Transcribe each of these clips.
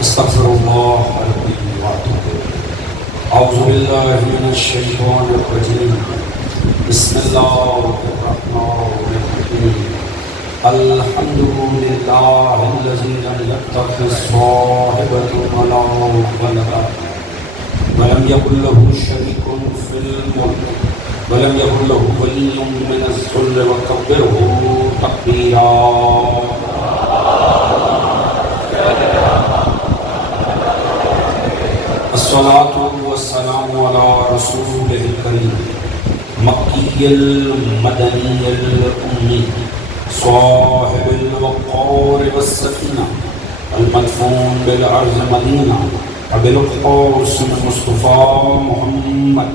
استغفر الله ربي واتوب اليه. اعوذ بالله من الشيطان الرجيم. بسم الله الرحمن الرحيم. الحمد لله الذي لم يتخذ صاحبة ولا ولدا ولم يكن له شريك في الملك ولم يكن له ولي من الذل وكبره تكبيرا. الصلاة والسلام على رسوله الكريم مكي المدني الأمي صاحب الوقار والسكينة المدفون بالأرض مدينة وبالقرص المصطفى محمد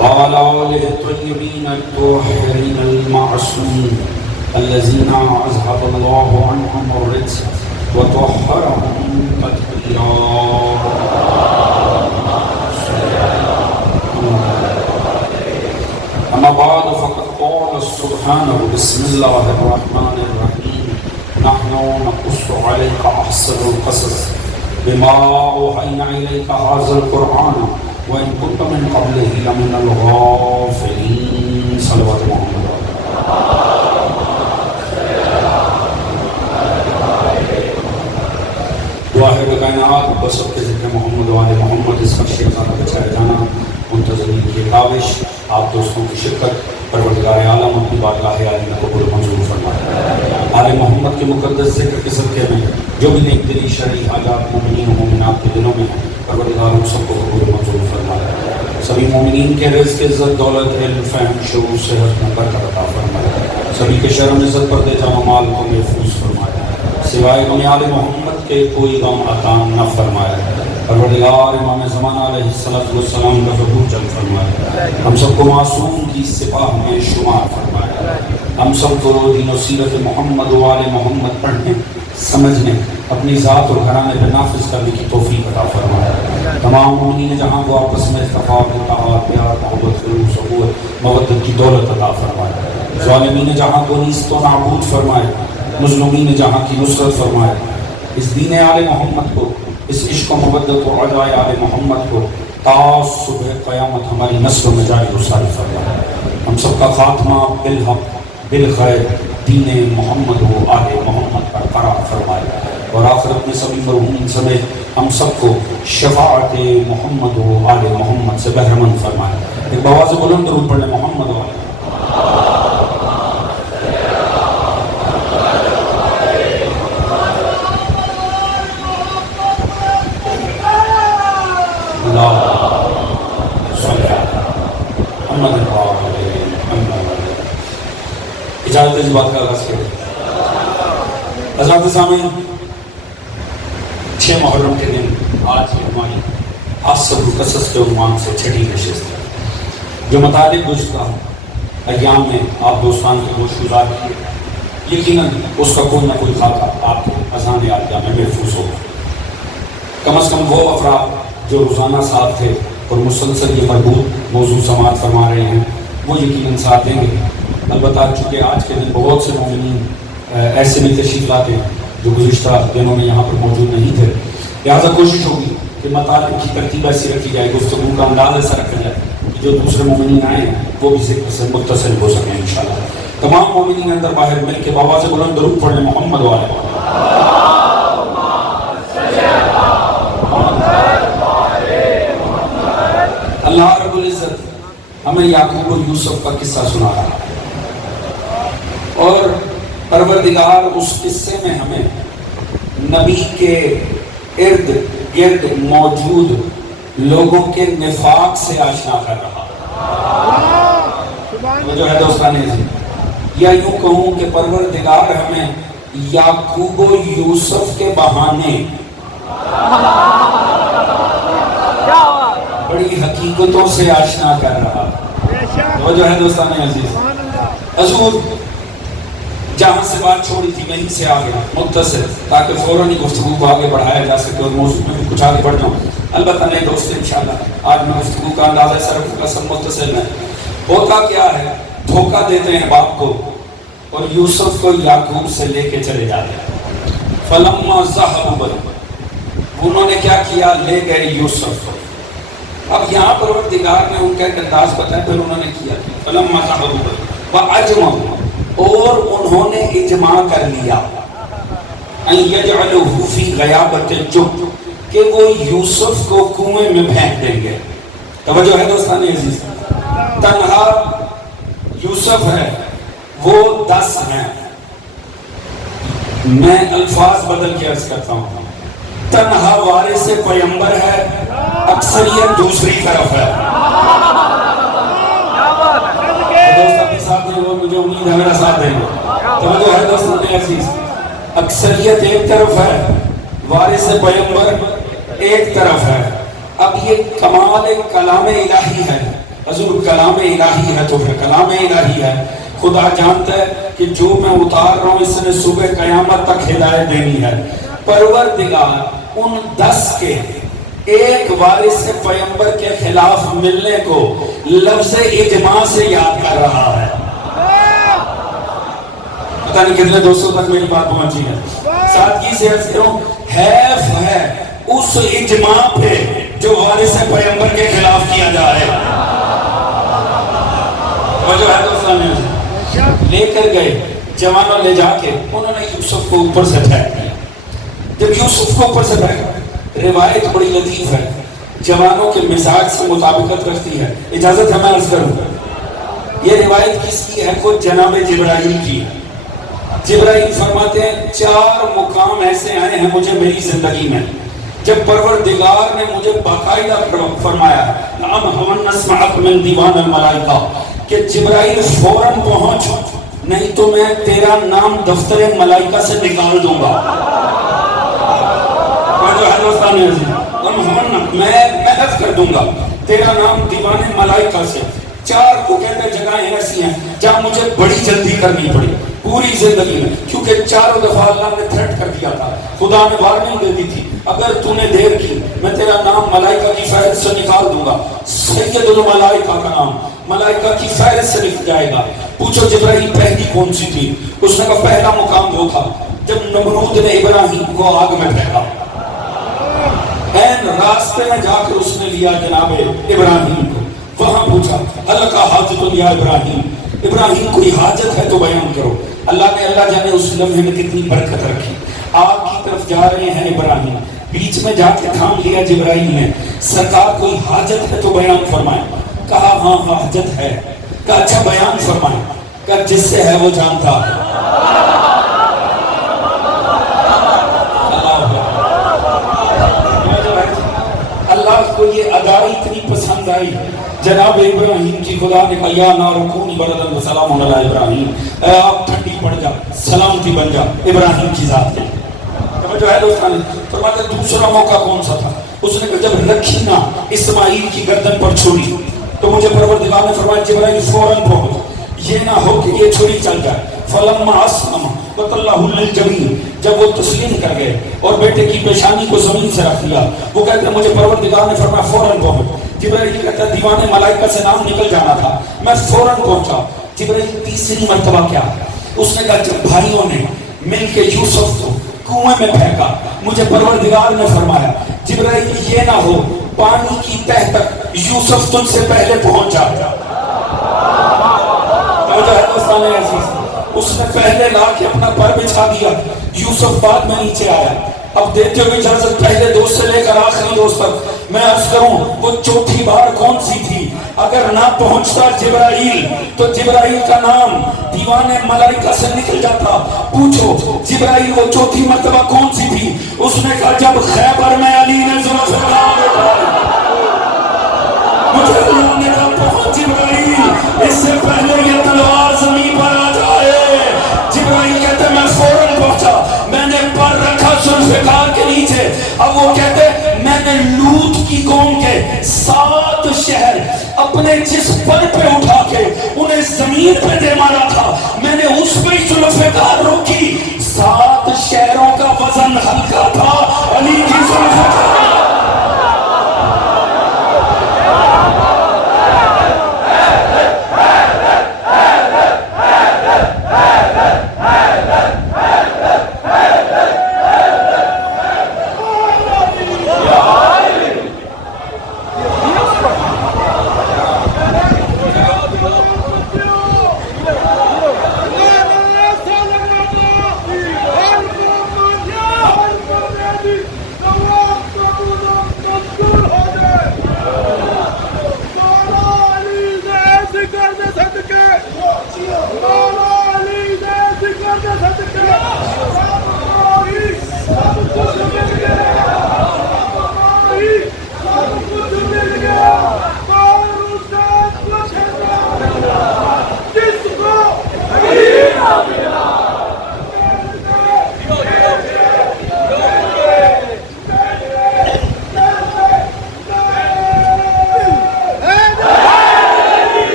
وعلى آله الطيبين الطاهرين المعصومين الذين أذهب الله عنهم الرجس وطهرهم تطهيرا. أما بعد فقد قال سبحانه بسم الله الرحمن الرحيم نحن نقص عليك أحسن القصص بما أوحينا إليك هذا القرآن وإن كنت من قبله لمن الغافلين. صلوات محمد. واحد کائنات بسب کے ذکر محمد والے محمد اس وقت شیطان بچایا جانا منتظرین کی کاوش آپ دوستوں کی شرکت پروردگار عالم اپنی بارگاہ عالی میں قبول منظور فرمائے. آل محمد کے مقدس ذکر کے صدقے میں جو بھی نیک دلی شرعی حاجات مومنین و مومنات کے دلوں میں ہیں پروردگار ہم سب کو قبول منظور فرمائے. سبھی مومنین کے رزق عزت دولت علم فہم شعور صحت میں برکت عطا فرمائے. سبھی کے شرم عزت پردے جامع مال کو محفوظ فرمائے. سوائے غم آل محمد کے کوئی غم عطا نہ فرمائے. پروردگار امام زمان علیہ السلام کا حضور جل فرمائے. ہم سب کو معصوم کی سپاہ میں شمار فرمائے. ہم سب کو دین و سیرت محمد و آل محمد پڑھنے سمجھنے اپنی ذات اور گھرانے پہ نافذ کرنے کی توفیق عطا فرمائے. تمام مومنین جہاں کو آپس میں اتفاق اتحاد پیار محبت خلوص اخوت مودت کی دولت عطا فرمائے. ظالمین جہاں کو نیست و نابود فرمائے. مظلومین جہاں کی نصرت فرمائے. اس دین آل محمد کو اس عشق و مودت و عدائے آل محمد کو تا صبح قیامت ہماری نسل میں جاری و ساری فرمائے. ہم سب کا خاتمہ بالحق بالخیر دین محمد و آل محمد پر قرار فرمائے. اور آخرت میں سبھی مرحومین سمیت ہم سب کو شفاعت محمد و آل محمد سے بہرمند فرمائے. ایک بواز بلند درود پڑھنے محمد و آل اجازت اس بات کا آغاز کریں. حضرات سامعین 6 محرم کے دن آج کی ہماری احسن القصص کے عنوان سے چھٹی نشست ہے جو متعلق گزشتہ ایام میں آپ دوستان کے گوش گزار کیے. یقیناً اس کا کوئی نہ کوئی خاکہ آپ کے اذان عالیہ میں محفوظ ہوگا. کم از کم وہ افراد جو روزانہ ساتھ تھے اور مسلسل یہ مربوط موضوع سماعت فرما رہے ہیں وہ یقیناً ساتھ دیں گے. البتہ چونکہ آج کے دن بہت سے مومنین ایسے بھی تشریف لاتے ہیں جو گزشتہ دنوں میں یہاں پر موجود نہیں تھے، لہٰذا کوشش ہوگی کہ مطالب کی ترتیب ایسی رکھی جائے، گفتگو کا انداز ایسا رکھا جائے کہ جو دوسرے مومنین آئے ہیں وہ بھی ذکر سے متصل ہو سکیں انشاءاللہ. تمام مومنین اندر باہر مل کے بابا سے بلند درود پڑھیں محمد والے. اللہ رب العزت ہمیں یعقوب و یوسف کا قصہ سنا رہا ہے اور پروردگار اس قصے میں ہمیں نبی کے ارد گرد موجود لوگوں کے نفاق سے آشنا کر رہا ہے. جو ہے دوستان عزیز، یا یوں کہوں کہ پروردگار ہمیں یعقوب و یوسف کے بہانے بڑی حقیقتوں سے آشنا کر رہا ہے. وہ جو ہے دوستان عزیز، حضور جہاں سے بات چھوڑی تھی وہیں سے آگے متصل تاکہ فوراً ہی گفتگو کو آگے بڑھایا جا سکے اور موضوع میں بھی کچھ آگے بڑھ جاؤں. البتہ نئے دوست انشاءاللہ آج میں گفتگو کا انداز ایسا رکھوں گا سب متصل ہے. ہوتا کیا ہے، دھوکہ دیتے ہیں باپ کو اور یوسف کو یعقوب سے لے کے چلے جاتے ہیں. فلما ذهبوا، انہوں نے کیا کیا؟ لے گئے یوسف کو. اب یہاں پروردگار نے ان کا ایک انداز بتایا، پھر انہوں نے کیا فلما ذهبوا واجمعوا، اور انہوں نے اجماع کر لیا ان یجعلوہ فی غیابت الجب، کہ وہ یوسف کو کنویں میں پھینک دیں گے. توجہ ہے دوستان عزیز، تنہا یوسف ہے، وہ 10 ہیں. میں الفاظ بدل کے عرض کرتا ہوں، تنہا وارث پیغمبر ہے، اکثریت دوسری طرف ہے. دوست اپنے ساتھ ہیں، وہ مجھے امید ہے میرا ساتھ دیں گے. توجہ ہے دوستان عزیز، اکثریت ایک طرف ہے، وارث پیغمبر ایک طرف ہے. اب یہ کمال کلام الہی ہے. حضور کلام الہی ہے تو پھر کلام الہی ہے. خدا جانتا ہے کہ جو میں اتار رہا ہوں اس نے صبح قیامت تک ہدایت دینی ہے. پروردگار ان 10 کے ایک وارث پیغمبر کے خلاف ملنے کو لفظ اجماع سے یاد کر رہا ہے. پتہ نہیں کتنے دوستوں تک میری بات پہنچی ہے. سادگی سے عرض کروں، حیف ہے اس اجماع پہ جو وارث پیغمبر کے خلاف کیا جائے. وجہ ہے دوستان لے کر گئے جوانوں، لے جا کے انہوں نے یوسف کو اوپر سے پھینک دیا. جب یوسف کو اوپر سے پھینکا، روایت بڑی لطیف ہے، جوانوں کے مزاج سے مطابقت رکھتی ہے. اجازت ہے میں عرض کروں، یہ روایت کس کی ہے؟ خود جناب جبرائیل کی ہے. جبرائیل فرماتے ہیں 4 مقام ایسے آئے ہیں مجھے میری زندگی میں جب پروردگار نے مجھے باقاعدہ فرمایا نعم ہم نسمعک من دیوان الملائکہ، کہ جبرائیل فوراً پہنچ، نہیں تو میں تیرا نام دفتر ملائکہ سے نکال دوں گا. میں محف کر دوں گا تیرا نام دیوان ملائکہ سے. 4 کو کہتے جگہیں ایسی ہیں جہاں مجھے بڑی جلدی کرنی پڑی پوری زندگی میں، کیونکہ 4 دفعہ اللہ نے تھریٹ کر دیا تھا. خدا نے وارننگ دے دی تھی، اگر تو نے دیر کی میں تیرا نام ملائکہ کی فہرست سے نکال دوں گا. سید الملائکہ کا نام ملائکہ کی فہرست سے لکھ جائے گا. پوچھو جبرائیل پہلی کون سی تھی؟ اس نے کہا پہلا مقام وہ تھا جب نمرود نے ابراہیم کو آگ میں پھینکا. این راستے میں جا کر اس نے لیا جناب ابراہیم کو، وہاں پوچھا حلقہ حاجت یا ابراہیم، ابراہیم کوئی حاجت ہے تو بیان کرو. اللہ نے اللہ جانے اس لمحے میں کتنی برکت رکھی. آگ کی طرف جا رہے ہیں ابراہیم، بیچ میں جا کے تھام لیا جبرائیل نے، سرکار کوئی حاجت ہے تو بیان فرمائیں. کہا ہاں حاجت ہے. کہا اچھا بیان فرمائیں. کہا جس سے ہے وہ جانتا ہے. اللہ کو یہ ادائی اتنی پسند آئی. جناب ابراہیم کی خدا نے کہا یا نار کونی بردن و سلام علی ابراہیم، اے آپ ٹھنڈی پڑ جا، سلامتی بن جا ابراہیم کی ذات میں. جو ہے دوستان فرماتے دوسرا موقع کون سا تھا؟ اس نے کہا جب رکھی نا اسماعیل کی گردن پر چھری تو مجھے پروردگار نے فرمایا جبرائیل فوراً پہنچ، یہ نہ ہو کہ یہ چھری چل جائے. فلما اسلم وتلہ للجبین، جب وہ تسلیم کر گئے اور بیٹے کی پیشانی کو زمین سے رکھ دیا، وہ کہتے ہیں مجھے پروردگار نے فرمایا فوراً پہنچ. جبرائیل کہتا ہے دیوان ملائکہ سے نام نکل جانا تھا، میں فوراً پہنچا. جبرائیل تیسری مرتبہ کیا؟ اس نے کہا جب بھائیوں نے مل کے یوسف کو کنویں میں پھینکا، مجھے پروردگار نے فرمایا جبرائیل یہ نہ ہو پانی کی تہ تک یوسف تجھ سے پہلے پہنچ جائے. اس نے پہلے لا کے اپنا پر بچھا دیا، یوسف بعد میں نیچے آیا. اب دیتے ہوئے اجازت پہلے دوست سے لے کر آخری دوست تک میں عرض کروں وہ چوتھی بار کون سی تھی؟ اگر نہ پہنچتا جبرائیل تو جبرائیل کا نام دیوان ملائکہ سے نکل جاتا. پوچھو جبرائیل وہ چوتھی مرتبہ کون سی تھی؟ اس نے کہا جب خیبر میں علی نے ذوالفقار مجھے اللہ نے کہا پہنچ جبرائیل، اس سے پہلے یہ تلوار زمین پر آ جائے. جبرائیل کہتے میں فوراً پہنچا، میں نے پر رکھا ذوالفقار کے نیچے. اب وہ کہتے میں نے لوط کی قوم کے 7 شہر اپنے جس پر پہ اٹھا کے انہیں زمین پہ دے مارا تھا، میں نے اس پہ ذوالفقار روکی. 7 شہروں کا وزن ہلکا تھا، علی کی ذوالفقار.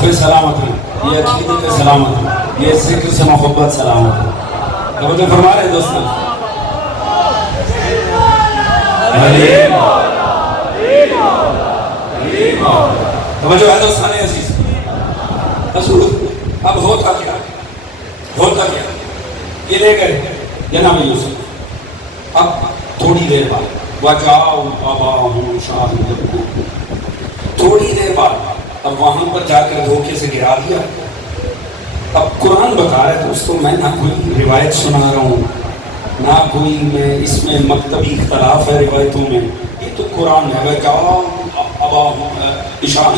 جذبے سلامت ہیں، یہ عقیدت سلامت ہیں، یہ ذکر سے محبت سلامت ہے۔ توجہ فرما رہے دوستوں، توجہ ہے دوستان عزیز۔ رسول اب ہوتا کیا، ہوتا کیا، یہ لے گئے جناب یوسف۔ اب تھوڑی دیر بعد وَجَاءُوا أَبَاهُمْ عِشَاءً، تھوڑی دیر بعد اب وہاں پر جا کر دھوکے سے گرا دیا۔ اب قرآن بتا رہا ہے تو اس کو میں نہ کوئی روایت سنا رہا ہوں، نہ کوئی میں اس میں مکتبی اختلاف ہے روایتوں میں، یہ تو قرآن ہے۔ وَجَاءُوا أَبَاهُمْ عِشَاءً،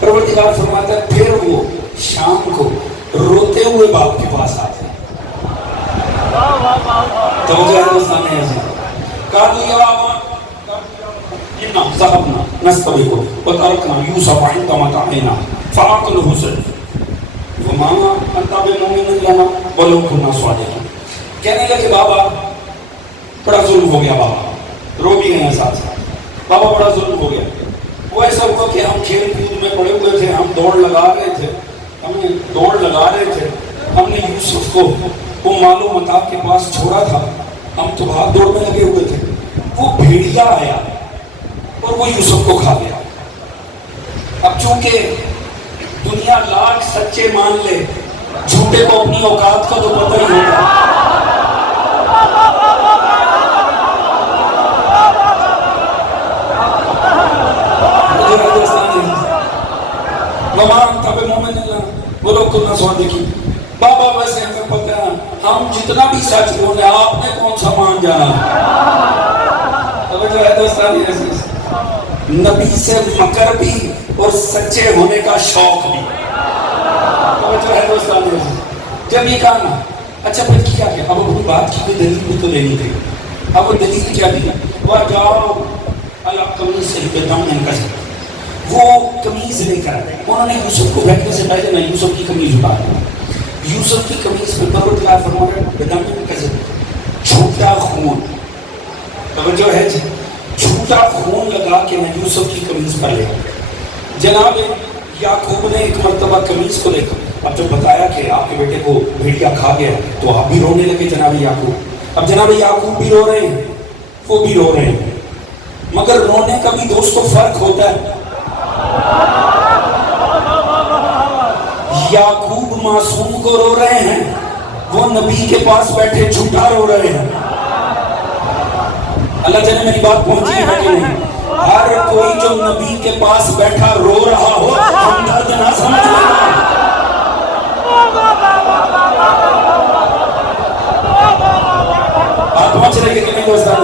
پروردگار فرماتا ہے پھر وہ شام کو روتے ہوئے باپ کے پاس آتے ہیں۔ توجہ ہے دوستان عزیز۔ قالوا يا أبانا إنا ذهبنا نستبق وتركنا يوسف عند متاعنا فأكله الذئب وما أنت بمؤمن لنا ولو كنا صادقين۔ کہنے لگے بابا بڑا ظلم ہو گیا، بابا رو بھی گئے ہیں ساتھ ساتھ، بابا بڑا ظلم ہو گیا۔ وہ ایسا ہوا کہ ہم کھیل کود میں پڑے ہوئے تھے، ہم دوڑ لگا رہے تھے، ہم نے یوسف کو وہ مال و متاع کے پاس چھوڑا تھا، ہم تو بھاگ دوڑ میں لگے ہوئے تھے، وہ بھیڑیا آیا اور وہ یوسف کو کھا گیا۔ اب چونکہ دنیا لاکھ سچے مان لے، جھوٹے کو اپنی اوقات کا تو پتہ ہی ہوگا۔ بابا ویسے ہمیں پتہ ہے، ہم جتنا بھی سچ بولے آپ نے کون سا مان جانا۔ توجہ ہے دوستان عزیز، نبی سے مکر بھی اور سچے ہونے کا شوق بھی۔ توجہ ہے دوستان عزیز، جب یہ کہا نا اچھا پھر کیا کیا، اب اپنی بات کی کوئی دلیل بھی تو لینی تھی۔ اب وہ دلیل کیا دی، وَجَاءُوا عَلَىٰ قَمِيصِهِ بِدَمٍ كَذِبٍ، وہ قمیض لے کر آئے، انہوں نے یوسف کو بیٹھنے سے پہلے نہ یوسف کی قمیض اتاری، یوسف کی قمیض پر پروردگار فرما رہے ہیں بدم کذب، جھوٹا خون۔ توجہ ہے جی، جھوٹا خون لگا کے نہ یوسف کی قمیض پر لے۔ جناب یعقوب نے ایک مرتبہ قمیض کو دیکھا، اب جب بتایا کہ آپ کے بیٹے کو بھیڑیا کھا گیا تو آپ بھی رونے لگے جناب یعقوب۔ اب جناب یعقوب بھی رو رہے ہیں، وہ بھی رو رہے ہیں، مگر رونے کا بھی دوستو فرق ہوتا ہے۔ یعقوب معصوم کو رو رہے ہیں، وہ نبی کے پاس بیٹھے جھوٹا رو رہے ہیں۔ اللہ جانے میری بات پہنچی ہے کہ نہیں؟ ہر کوئی جو نبی کے پاس بیٹھا رو رہا ہو ہم درد نہ سمجھ لینا۔ بات پہنچ رہی ہے کہ نہیں دوستان؟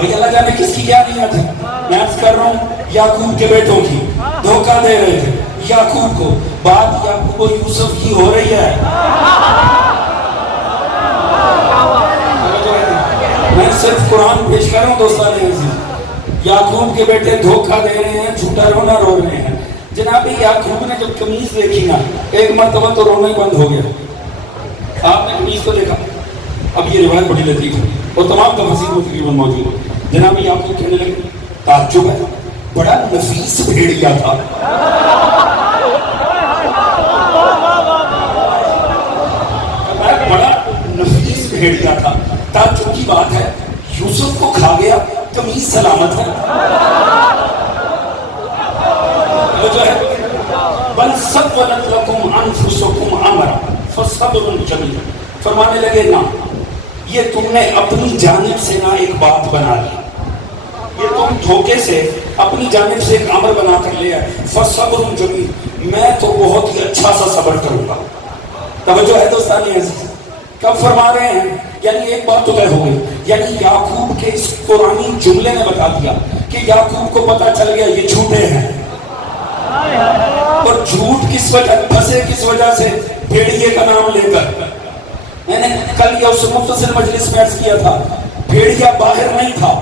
بھئی اللہ جانے کس کی کیا نیت ہے؟ میں عرض کر رہا ہوں یعقوب کے بیٹوں کی، دھوکہ دے رہے تھے یعقوب کو، بات یعقوب و یوسف کی ہو رہی ہے۔ میں صرف قرآن پیش کر رہا ہوں دوستان عزیز، یعقوب کے بیٹے دھوکہ دے رہے ہیں، جھوٹا رونا رو رہے ہیں۔ جناب یعقوب نے جب قمیض دیکھی نا ایک مرتبہ تو رونا ہی بند ہو گیا۔ آپ نے قمیض کو دیکھا، اب یہ روایت بڑی لطیف ہے اور تمام تفاسیر میں تقریباً موجود ہے۔ جناب یعقوب کہنے لگے تعجب ہے، بڑا نفیس بھیڑیا تھا۔ بڑا نفیس بھیڑیا تھا، تعجب کی بات ہے، یوسف کو کھا گیا، قمیض سلامت ہے۔ جو ہے بل سولت لکم انفسکم امرا فصبر جمیل، فرمانے لگے نا یہ تم نے اپنی جانب سے نہ ایک بات بنا لی، یہ تم دھوکے سے اپنی جانب سے ایک امر بنا کر لیا، فصبر جمیل، میں تو بہت ہی اچھا سا صبر کروں گا۔ توجہ ہے دوستانی عزیز، کب فرما رہے ہیں؟ یعنی ایک بات تو طے ہو گئی، یعنی یعقوب کے اس قرآنی جملے نے بتا دیا کہ یعقوب کو پتا چل گیا یہ جھوٹے ہیں، اور جھوٹ کس وجہ پھنسے، کس وجہ سے؟ بھیڑیے کا نام لے کر۔ میں نے کل یا اس مختصر مجلس میں عرض کیا تھا، بھیڑیا باہر نہیں تھا،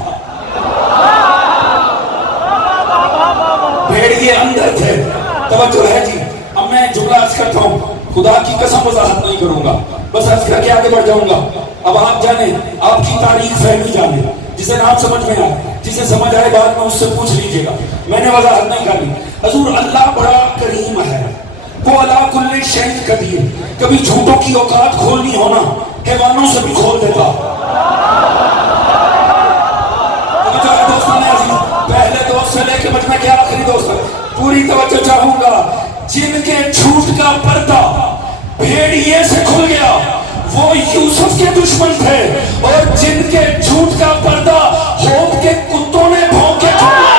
بھیڑیے اندر تھے۔ توجہ ہے جی، اب میں جملہ عرض کرتا ہوں، خدا کی قسم وضاحت نہیں کروں گا، بس عرض کر کے آگے بڑھ جاؤں گا۔ اب آپ جانیں، آپ کی تاریخ فہمی جانیں، جسے نام سمجھ میں آئے، جسے سمجھ آئے بعد میں اس سے پوچھ لیجئے گا۔ میں نے وضاحت نہیں کرنی. حضور اللہ بڑا کریم ہے, وہ علی کل شیء قدیر. کبھی جھوٹوں کی اوقات کھولنی ہونا حیوانوں سے بھی کھول دیتا. پہلے دوست سے لے کے مجمع کے آخری دوست تک پوری توجہ چاہوں گا. جن کے جھوٹ کا پردہ بھیڑیے سے کھل گیا وہ یوسف کے دشمن تھے, اور جن کے جھوٹ کا پردہ ہوپ کے کتوں نے بھونکے کھولا.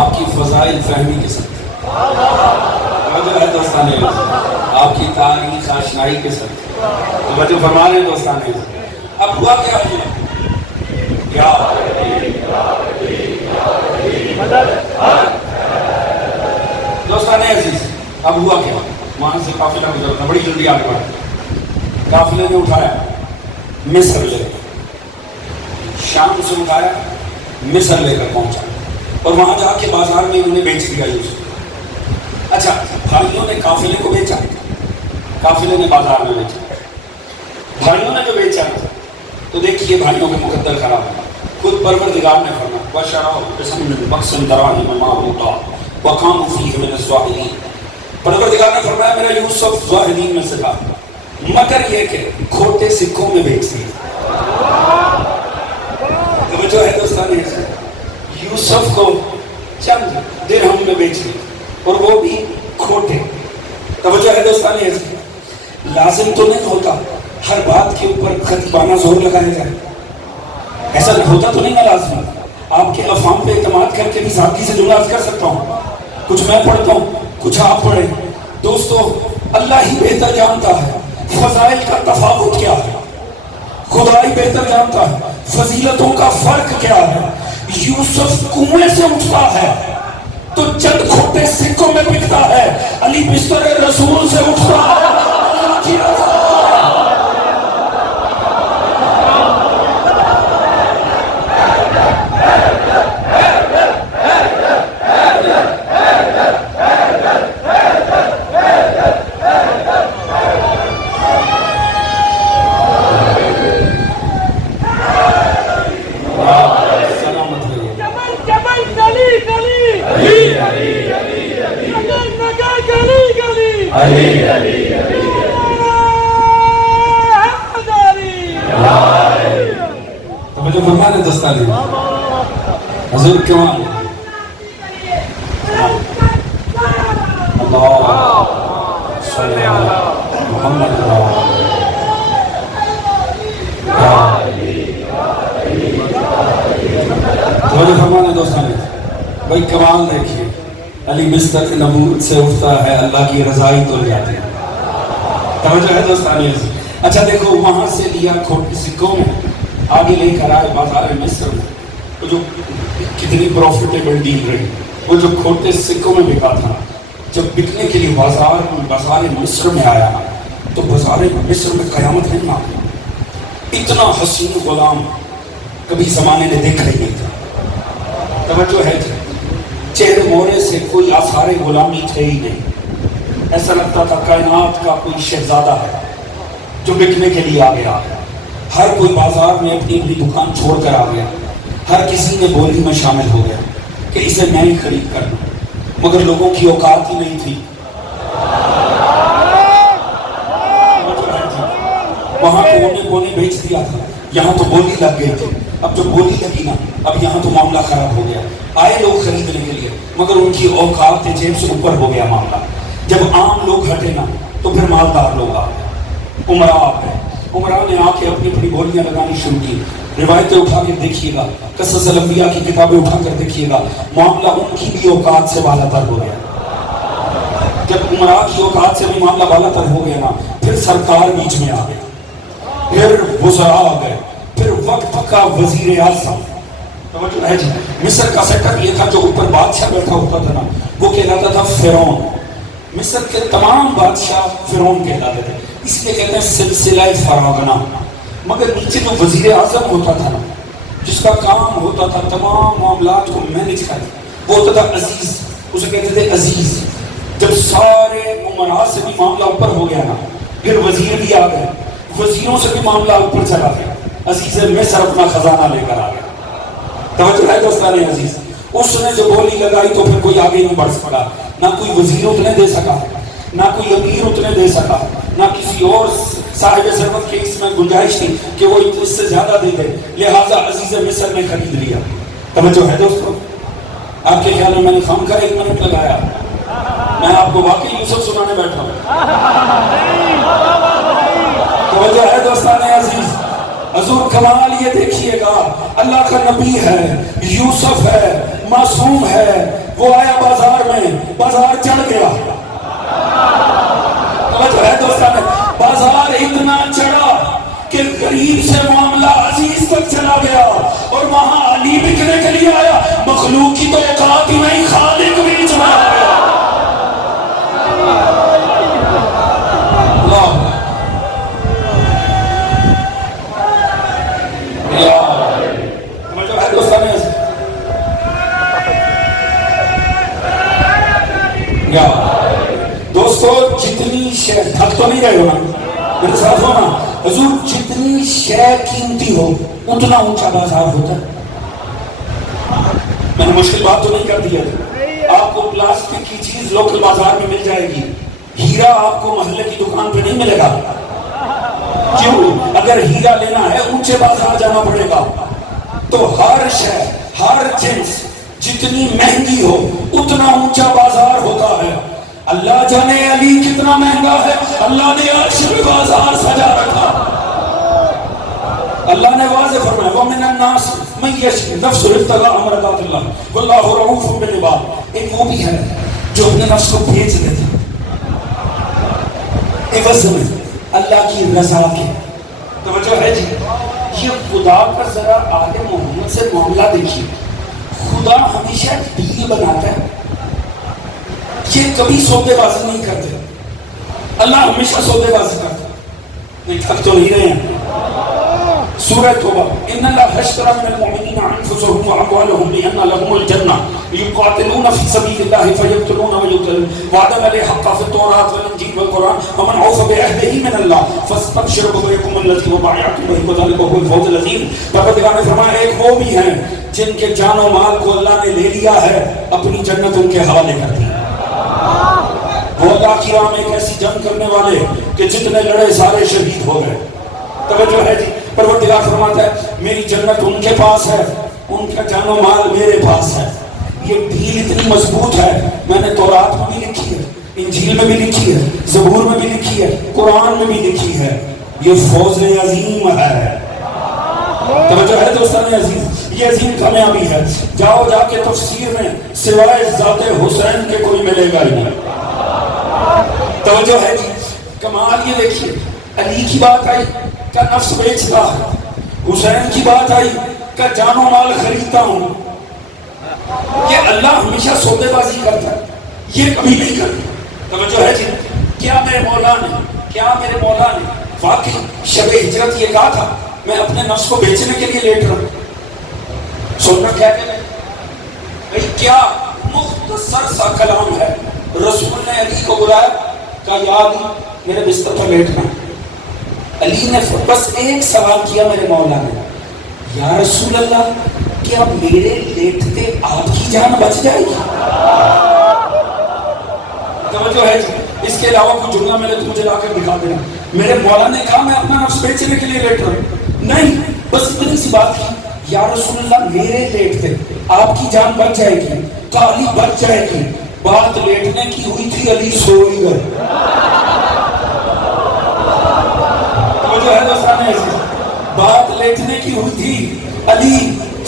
آپ کی فضائل فہمی کے ساتھ, آپ کی تاریخ آشنائی کے ساتھ توجہ فرما رہے ہیں دوستانے. اب ہوا کیا دوستانے عزیز, اب ہوا کیا؟ وہاں سے قافلہ گزرتا, بڑی جلدی آگے بڑھا. قافلے نے اٹھایا مصر لے کر, شام سے اٹھایا مصر لے کر پہنچا, اور وہاں جا کے بازار میں انہوں نے بیچ دیا یوسف. اچھا, بھائیوں نے قافلے کو بیچا, قافلے نے بازار میں بیچا. بھائیوں نے جو بیچا تو دیکھیے بھائیوں کے مقدر خراب ہے. خود پروردگار نے فرمایا وَشَرَوْا بِثَمَنٍ بَخْسٍ دَرَاهِمَ مَعْدُودَةٍ وَكَانُوا فِيهِ مِنَ الزَّاهِدِينَ. پروردگار نے فرمایا میرا یوسف زاہدین میں سے تھا, مگر یہ کہ کھوٹے سکوں میں بیچ دیا. توجہ ہے دوستان, یوسف کو چند درہم میں بیچ دیا, اور وہ بھی کھوٹے. توجہ ہے دوستان, لازم تو نہیں ہوتا ہر بات کے اوپر خطیبانہ زور لگایا جائے, ایسا ہوتا تو نہیں نا لازم. آپ کے افہام پہ اعتماد کر کے بھی ذاتی سے جملہ کر سکتا ہوں, کچھ میں پڑھتا ہوں کچھ آپ پڑھیں. دوستو اللہ ہی بہتر جانتا ہے فضائل کا تفاوت کیا ہے, خدا ہی بہتر جانتا ہے فضیلتوں کا فرق کیا ہے. یوسف کنویں سے اٹھتا ہے تو چند کھوٹے سکوں میں بکتا ہے, علی بستر رسول سے اٹھتا ہے. توجہ فرمانے دستانے حضور کیوں اللہ صلی اللہ محمد توجہ فرمانے دوستانے بھائی کمال دیکھیے، علی بستر نبوت سے اٹھتا ہے، اللہ کی رضائی تو جاتی ہے. توجہ ہے دوستانی عزیز. اچھا دیکھو، وہاں سے لیا کھوٹے سکوں میں، آگے لے کر آئے بازار مصر میں. وہ جو کتنی پروفیٹیبل ڈیل رہی، وہ جو کھوٹے سکوں میں بکا تھا، جب بکنے کے لیے بازار مصر میں آیا تو بازار مصر میں قیامت نہیں آئی. اتنا حسین غلام کبھی زمانے نے دیکھا ہی نہیں تھا. توجہ ہے جی، چہرے مورے سے کوئی آثار غلامی تھے ہی نہیں. ایسا لگتا تھا کائنات کا کوئی شہزادہ ہے جو بکنے کے لیے آ گیا. ہر کوئی بازار میں اپنی اپنی دکان چھوڑ کر آ گیا. ہر کسی نے بولی میں شامل ہو گیا کہ اسے میں ہی خرید کر لوں. مگر لوگوں کی اوقات ہی نہیں تھی. وہاں کونے کونے بیچ دیا تھا، یہاں تو بولی لگ گئی تھی. اب جو بولی لگی نا، اب یہاں تو معاملہ خراب ہو گیا. آئے لوگ خریدنے کے لیے، مگر ان کی اوقات جیب سے اوپر ہو گیا معاملہ. جب عام لوگ ہٹے نا تو پھر مالدار لوگ آ گئے، عمرا آ گئے. عمرا نے آ کے اپنی اپنی بولیاں لگانی شروع کی. روایتیں اٹھا کے دیکھیے گا، قصص الانبیاء کی کتابیں اٹھا کر دیکھیے گا، معاملہ ان کی بھی اوقات سے بالا تر ہو گیا. جب عمرا کی اوقات سے بھی معاملہ بالا تر ہو گیا نا، پھر سرکار بیچ میں آ گیا، پھر وزراء آ گئے، پھر وقت کا وزیر اعظم. توجہ ہے جی، مصر کا سیٹر یہ تھا، جو اوپر بادشاہ بیٹھا ہوتا تھا نا وہ کہلاتا تھا فرعون. مصر کے تمام بادشاہ فرعون کہلاتے تھے، اس لیے کہتے ہیں سلسلہ فراغنا. مگر نیچے جو وزیر اعظم ہوتا تھا نا، جس کا کام ہوتا تھا تمام معاملات کو مینج کرنا، وہ ہوتا تھا عزیز. اسے کہتے تھے عزیز. جب سارے عمراء سے بھی معاملہ اوپر ہو گیا نا، پھر وزیر بھی آ گئے، وزیروں سے بھی معاملہ اوپر چلا گیا. عزیز مصر اپنا خزانہ لے کر آ گیا. توجہ ہے دوستان عزیز. اس نے جو بولی لگائی تو پھر کوئی آگے نہیں بڑھ سکا. نہ کوئی وزیر اتنے دے سکا، نہ کوئی امیر اتنے دے سکا، نہ کسی اور صاحب ثروت کی اس میں گنجائش تھی کہ وہ اس سے زیادہ دے دے. لہٰذا عزیز مصر نے خرید لیا. توجہ ہے دوستو، آپ کے خیال میں نے خامخواہ 1 منٹ لگایا؟ میں آپ کو واقعی یوسف سنانے بیٹھا ہوں. توجہ ہے دوستان عزیز. حضور کمال یہ دیکھیے گا، اللہ کا نبی ہے، یوسف ہے، معصوم ہے. وہ آیا بازار میں، بازار چڑھ گیا. توجہ ہے دوستان، بازار اتنا چڑھا کہ غریب سے معاملہ عزیز تک چلا گیا. اور وہاں علی بکنے کے لیے آیا. مخلوق کی تو اوقات ہی نہیں، خالق بیچ میں آ گیا. دوستو، جتنی شے تھک تو نہیں رہے ہو نا، میرے ساتھ ہو نا. حضور جتنی شے قیمتی ہو اتنا اونچا بازار ہوتا ہے. میں نے مشکل بات تو نہیں کر دی ہے. آپ کو پلاسٹک کی چیز لوکل بازار میں مل جائے گی، ہیرا آپ کو محلے کی دکان پہ نہیں ملے گا. کیوں؟ اگر ہیرا لینا ہے اونچے بازار جانا پڑے گا. تو ہر شے، ہر جنس جتنی مہنگی ہو اتنا اونچا بازار ہوتا ہے. اللہ جانے علی کتنا مہنگا ہے، اللہ نے عرش میں بازار سجا رکھا. اللہ نے واضح فرمایا وَمِنَ النَّاسِ مَن يَشْرِي نَفْسَهُ ابْتِغَاءَ مَرْضَاتِ اللَّهِ وَاللَّهُ رَءُوفٌ بِالْعِبَادِ. ایک وہ بھی ہے جو اپنے نفس کو بیچ دیتا عوض میں اللہ کی رضا کے. توجہ ہے جی. یہ خدا کا ذرا آل محمد سے معاملہ دیکھیے. خدا ہمیشہ ڈیل بناتا ہے، یہ کبھی سودے بازی نہیں کرتے. اللہ ہمیشہ سودے بازی کرتا ہے. نہیں تھک تو نہیں رہے ہیں. سورہ توبہ ان اللہ اشترى من المؤمنین انفسهم واموالهم بان لهم الجنہ یقاتلون فی سبیل اللہ فیقتلون ویقتلون وعدا علیہ حقا فی التوراۃ والانجیل والقرآن ومن اوفى بعہدہ من اللہ فاستبشروا ببیعکم الذی وبایعتم بہ وذلک هو الفوز العظیم. پروردگار نے فرمایا ایک وہ بھی ہیں جن کے جان و مال کو اللہ نے لے لیا ہے، اپنی جنت ان کے حوالے کر دی. وہ اللہ کی راہ میں ایک ایسی جنگ کرنے والے کہ جتنے لڑے سارے شہید ہو گئے. توجہ ہے جی. پروردگار فرماتا ہے میری جنت ان کے پاس ہے، ان کا جان و مال میرے پاس ہے. یہ ڈیل اتنی مضبوط ہے، میں نے تورات میں بھی لکھی ہے، انجیل میں بھی لکھی ہے، زبور میں بھی لکھی ہے، قرآن میں بھی لکھی ہے. یہ فوز عظیم ہے. توجہ ہے دوستان عزیز. یہ عظیم کامیابی ہے. جاؤ جا کے تفسیر میں سوائے ذات حسین کے کوئی ملے گا ہی نہیں. توجہ ہے جی. کمال یہ دیکھیے, علی کی بات آئی کہ نفس بیچتا ہے, حسین کی بات آئی کہ جان و مال خریدتا ہوں. یہ اللہ ہمیشہ سودے بازی کرتا ہے, یہ کبھی نہیں کرتا. توجہ ہے جی. کیا میرے مولا نے واقعی شب ہجرت یہ کہا تھا میں اپنے نفس کو بیچنے کے لیے لیٹ رہا ہوں؟ سن رہا کیا کہتے ہیں کیا مختصر سا کلام ہے. رسول نے علی کو بلایا کہا یا علی میرے بستر پر لیٹنا. علی نے بس ایک سوال کیا میرے مولا نے, یا رسول اللہ کیا میرے لیٹتے آپ کی جان بچ جائے گی؟ توجہ ہے جی. اس کے علاوہ کوئی جملہ میں نے تمہیں لا کر دکھا دینا. میرے مولا نے کہا میں اپنا نفس بیچنے کے لیے لیٹ رہا ہوں. نہیں, بس اتنی سی بات کی, یا رسول اللہ میرے لیٹتے آپ کی جان بچ جائے گی؟ کہا علی بچ جائے گی. بات لیٹنے کی ہوئی تھی, علی سوئی گئے. توجہ ہے دوستان عزیز, بات لیٹنے کی ہوئی تھی, علی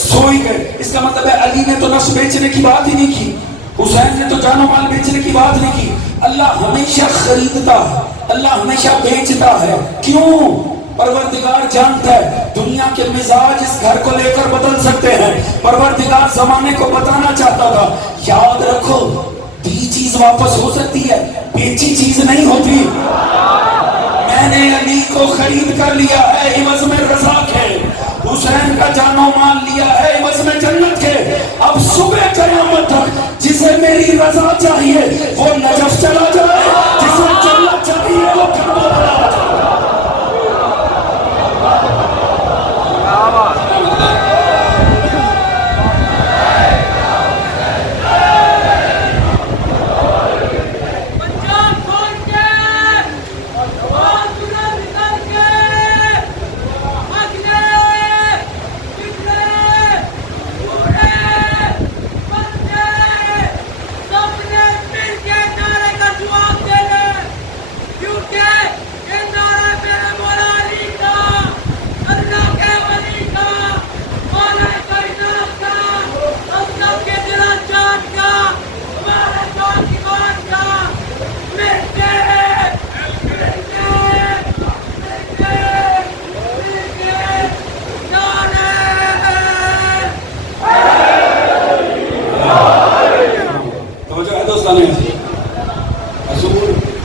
سوئی گئے. اس کا مطلب ہے علی نے تو نفس بیچنے کی بات ہی نہیں کی, حسین نے تو جان و مال بیچنے کی بات نہیں کی. اللہ ہمیشہ خریدتا ہے, اللہ ہمیشہ بیچتا ہے. کیوں؟ پروردگار جانتا ہے دنیا کے مزاج اس گھر کو لے کر بدل سکتے ہیں. پروردگار زمانے کو بتانا چاہتا تھا یاد رکھو دی چیز واپس ہو سکتی ہے, بیچی چیز نہیں ہوتی. میں نے علی کو خرید کر لیا ہے عوض میں رضا کے, حسین کا جان و مال لیا ہے عوض میں جنت کے. اب صبح قیامت تک جسے میری رضا چاہیے وہ نجف چلا جائے, جسے جنت چاہیے وہ کربلا چلا جائے.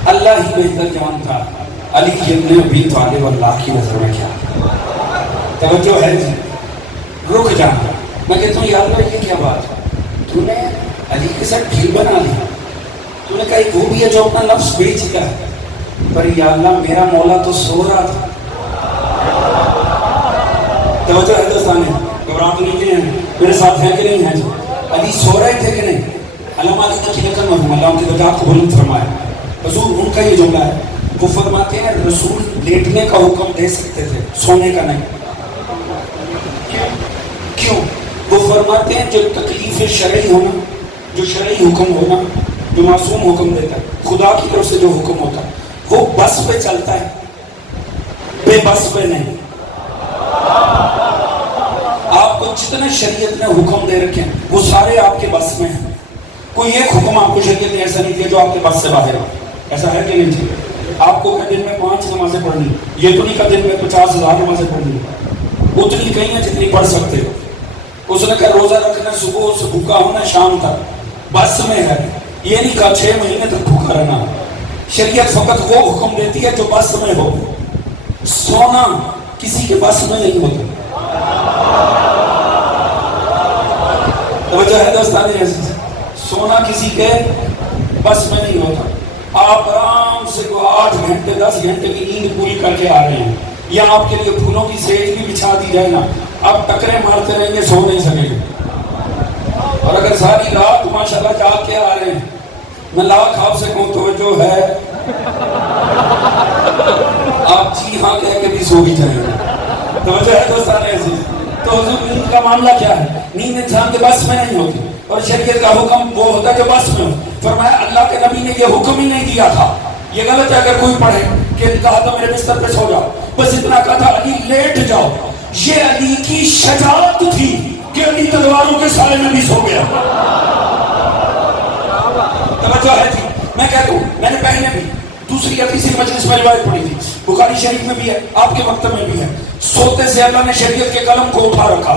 اللہ ہی بہتر جانتا علی ابن ابی طالب اللہ کی نظر میں کیا. توجہ ہے جی. رک جانا, میں کہتا ہوں یاد رکھ یہ کیا بات, تو نے علی کے ساتھ ڈھیل بنا لی. تو نے کہا وہ بھی ہے جو اپنا نفس بیچتا ہے, پر یا اللہ میرا مولا تو سو رہا تھا. توجہ ہے دوستان, گھبراہٹ نہیں ہیں, میرے ساتھ ہیں کہ نہیں ہیں جی. علی سو رہے تھے کہ نہیں؟ علامہ علی کا کلکن مرحوم اللہ ان کی وجہ کو بلند فرمائے. حضور ان کا یہ جملہ ہے, وہ فرماتے ہیں رسول لیٹنے کا حکم دے سکتے تھے, سونے کا نہیں. کیوں؟ وہ فرماتے ہیں جو تکلیف شرعی ہونا, جو شرعی حکم ہونا, جو معصوم حکم دیتا ہے, خدا کی طرف سے جو حکم ہوتا ہے وہ بس پہ چلتا ہے, بے بس پہ نہیں. آپ کو جتنے شریعت نے حکم دے رکھے ہیں وہ سارے آپ کے بس میں ہیں. کوئی ایک حکم آپ کو شریعت نے ایسا نہیں دیا جو آپ کے بس سے باہر ہے. ایسا ہے کہ نہیں جی؟ آپ کو کہ دن میں 5 نمازیں پڑھنی, یہ تو نہیں کہ دن میں 50,000 نمازیں پڑھنی, اتنی کہیں ہیں جتنی پڑھ سکتے ہو. اس نے کہا روزہ رکھنا صبح سے بھوکا ہونا شام تک, بس میں ہے. یہ نہیں کہا 6 مہینے تک بھوکا رہنا. شریعت فقط وہ حکم دیتی ہے جو بس میں ہو. سونا کسی کے بس میں نہیں ہوتا. توجہ ہے دوستان عزیز, سونا کسی کے بس میں نہیں ہوتا. آپ آرام سے 8 گھنٹے 10 گھنٹے کی نیند پوری کر کے آ رہے ہیں, یا آپ کے لیے پھولوں کی سیج بھی بچھا دی جائے نا, آپ ٹکرے مارتے رہیں گے, سو نہیں سکیں گے. اور اگر ساری رات ماشاءاللہ جاگ کے آ رہے ہیں, میں لاکھ آپ سے کہوں توجہ ہے, آپ جی ہاں کہہ کے بھی سو بھی جائیں گے. توجہ ہے دوستان عزیز. تو حضور نیند کا معاملہ کیا ہے؟ نیند انسان کے بس میں نہیں ہوتی, اور شریعت کا حکم وہ ہوتا ہے جو بس میں ہو. فرمایا اللہ کے نبی نے یہ حکم ہی نہیں دیا تھا. یہ غلط ہے اگر کوئی پڑھے کہ کہا تھا میرے بستر پہ سو جاؤ, بس اتنا کہا تھا علی لیٹ جاؤ. یہ علی کی شجاعت تھی تلواروں کے سائے میں بھی سو گیا. توجہ ہے جی. میں کہتا ہوں میں نے پہلے بھی دوسری حدیث مجلس میں روایت پڑھی تھی, بخاری شریف میں بھی ہے, آپ کے مکتب میں بھی ہے. سوتے سے اللہ نے شریعت کے قلم کو اٹھا رکھا.